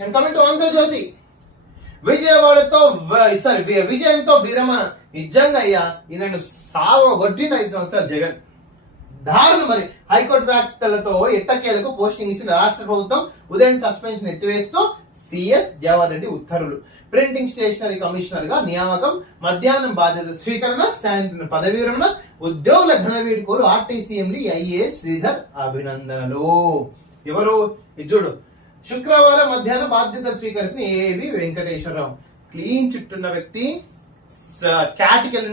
And coming to Andhra Jyothi, విజయంతో విరమణ. నిజంగా అయ్యా ఈయనను కొట్టిన 5 సంవత్సరాలు జగన్. దారుణం. మరి హైకోర్టు వ్యాఖ్యలతో ఎట్టకేలకు పోస్టింగ్ ఇచ్చిన రాష్ట్ర ప్రభుత్వం ఉదయం సస్పెన్షన్ ఎత్తివేస్తూ సిఎస్ జవహర్ రెడ్డి ఉత్తర్వులు. ప్రింటింగ్ స్టేషనరీ కమిషనర్ గా నియామకం, మధ్యాహ్నం బాధ్యత స్వీకరణ, సాయంత్రం పదవి విరమణ, ఉద్యోగుల ఘన వీడ్కోలు. ఆర్టీసీ ఎండీ ఐఏఎస్ శ్రీధర్ అభినందనలు. ఎవరు చూడు, శుక్రవారం మధ్యాహ్నం బాధ్యతలు స్వీకరిసిన ఏవి వెంకటేశ్వరరావు. క్లీన్ చిట్టున్న వ్యక్తి, క్యాటికల్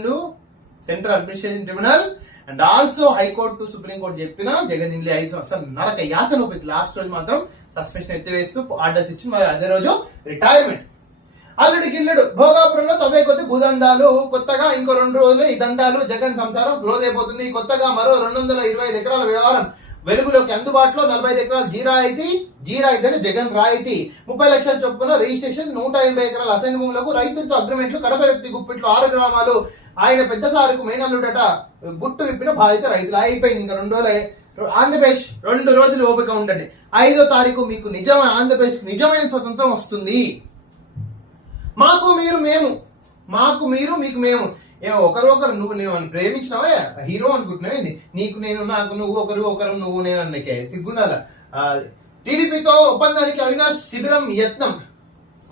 central administration tribunal and also high court supreme court చెప్పిన జగన్ 5 సంవత్సరాలు నరక యాతన ఉపయోగించి లాస్ట్ రోజు మాత్రం సస్పెన్షన్ ఎత్తివేస్తూ ఆర్డర్స్ ఇచ్చి మరి అదే రోజు రిటైర్మెంట్. అల్లుడి గిల్లుడు భోగాపురంలో తవ్వే కొద్ది భూదందాలు. కొత్తగా ఇంకో 2 రోజులు ఈ దందాలు. జగన్ సంసారం క్లోజ్ అయిపోతుంది. కొత్తగా మరో 225 ఎకరాల వ్యవహారం వెలుగులోకి. అందుబాటులో 45 ఎకరాలు జీరాయితీ అని జగన్ రాయితీ. 30 లక్షల చొప్పున రిజిస్ట్రేషన్. 180 ఎకరాల అసైన్ భూములకు రైతులతో అగ్రిమెంట్లు. కడప వ్యక్తి గుప్పిట్లు 6 గ్రామాలు. ఆయన పెద్ద సారుకు మేనల్లుడట. గుట్టు విప్పిన బాధిత రైతులు. అయిపోయింది ఇంకా 2 రోజులే. ఆంధ్రప్రదేశ్ 2 రోజులు ఓపిక ఉండండి. 5వ తారీఖు మీకు ఆంధ్రప్రదేశ్ నిజమైన స్వతంత్రం వస్తుంది. మాకు మీరు మేము, మాకు మీరు మీకు మేము. ఒకరు నువ్వు నేను ప్రేమించినావా? హీరో అనుకుంటున్నావు. నీకు నేను, నాకు నువ్వు, ఒకరు నువ్వు నేను అన్నకే సిగ్గుండాల. టీడీపీతో ఒప్పందానికి అవినాష్ శిబిరం యత్నం.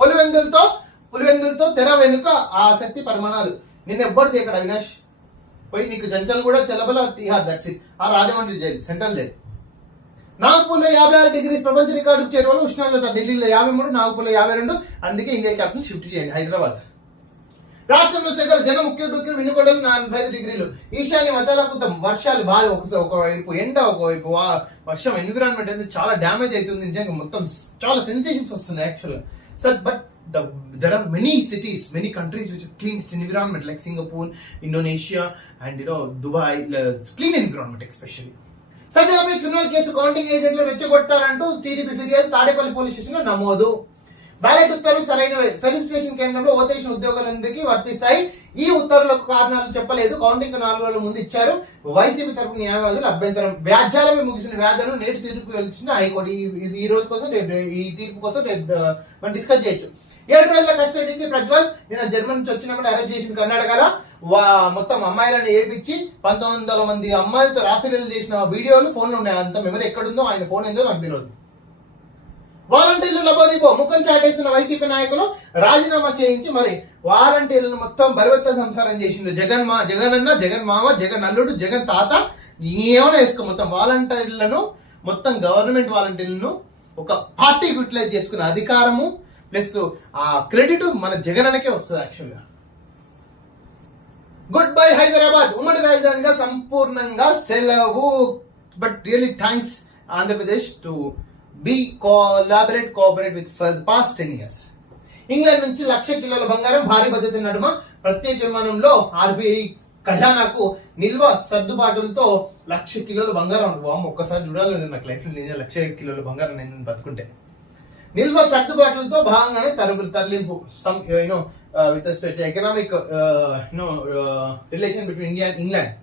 పులివెందులతో తెర వెనుక ఆసక్తి పరిమాణాలు. నిన్న ఎవ్వరు ఇక్కడ అవినాష్ పోయి నీకు జంచలు కూడా చెలబల తిహార్ దట్స్ ఇట్. ఆ రాజమండ్రి జైలు, సెంట్రల్ జైలు. నాగ్పూర్లో 56 డిగ్రీస్ ప్రపంచ రికార్డుకు చేరువలో ఉష్ణోగ్రత. ఢిల్లీలో 53, నాగ్పూర్లో 52. అందుకే ఇండియా క్యాపిటల్ షిఫ్ట్ చేయండి హైదరాబాద్. రాష్ట్రంలో సెగలు జనం ముఖ్య వినుకొండలు 45 డిగ్రీలు. ఈశాన్య మతాలకు వర్షాలు బాగా. ఒకవైపు ఎండ, ఒకవైపు వర్షం. ఎన్విరాన్మెంట్ అనేది చాలా డ్యామేజ్ అవుతుంది. నిజంగా మొత్తం చాలా సెన్సేషన్స్ వస్తుంది యాక్చువల్గా. But there are many cities, many countries which have clean environment like Singapore, Indonesia and Dubai, clean environment especially. సజ్జలపై క్రిమినల్ కేసు. కౌంటింగ్ ఏజెంట్లు రెచ్చగొట్టారంటూ టీడీపీ ఫిర్యాదు. తాడేపల్లి పోలీస్ స్టేషన్ లో నమోదు. బ్యాలెట్ ఉత్తర్వులు సరైనవే. వెరిఫికేషన్ కేంద్రంలో ఓటేసిన ఉద్యోగులందరికీ వర్తిస్తాయి. ఈ ఉత్తర్వులకు కారణాలు చెప్పలేదు. కౌంటింగ్ 4 రోజుల ముందు ఇచ్చారు. వైసీపీ తరఫు న్యాయవాదులు అభ్యంతరం. వ్యాజ్యాలపై ముగిసిన వ్యాధులను నేటి తీర్పు వెలిచిన హైకోర్టు. ఈ రోజు కోసం ఈ తీర్పు కోసం మనం డిస్కస్ చేయొచ్చు. 7 రోజుల కస్టడీకి ప్రజ్వల్. నిన్న జర్మనీ నుంచి వచ్చినప్పుడు అరెస్ట్ చేసిన కర్ణాటకలో మొత్తం అమ్మాయిలను ఏడిపించి 1900 మంది అమ్మాయిలతో రాసలీలు చేసిన వీడియోలు ఫోన్లో ఉన్నాయి. అంత మెమరీ ఎక్కడుందో, ఆయన ఫోన్ ఏందో నాకు తెలియదు. వాలంటీర్లు లబోదిబో. ముఖం చాటేస్తున్న వైసీపీ నాయకులు రాజీనామా చేయించి మరి వాలంటీర్లను మొత్తం బరివెత్త సంసారం చేసిండు. జగన్ అన్న, జగన్ మామ, జగన్ అల్లుడు, జగన్ తాత ఏమైనా వేసుకో. మొత్తం వాలంటీర్లను, మొత్తం గవర్నమెంట్ వాలంటీర్లను ఒక పార్టీకి యూటిలైజ్ చేసుకున్న అధికారము ప్లస్ ఆ క్రెడిట్ మన జగన్ అన్నకే వస్తుంది యాక్చువల్గా. Good bye Hyderabad. ఉమ్మడి రాజధానిగా సంపూర్ణంగా సెలవు. But really thanks Andhra Pradesh to be cooperate with for past 10 years. England నుంచి 1,00,000 కిలోల బంగారం భారీ భద్రత నడుమ ప్రత్యేక విమానంలో ఆర్బీఐ ఖజానాకు నిల్వ సర్దుబాటులతో 1,00,000 కిలోల బంగారం. ఒక్కసారి చూడాలి నాకు లైఫ్ లో. 1,00,000 కిలోల బంగారం నేను బతుకుంటే. నిల్వ సర్దుబాట్లతో భాగంగానే తరలింపు. With economic relation between India and England.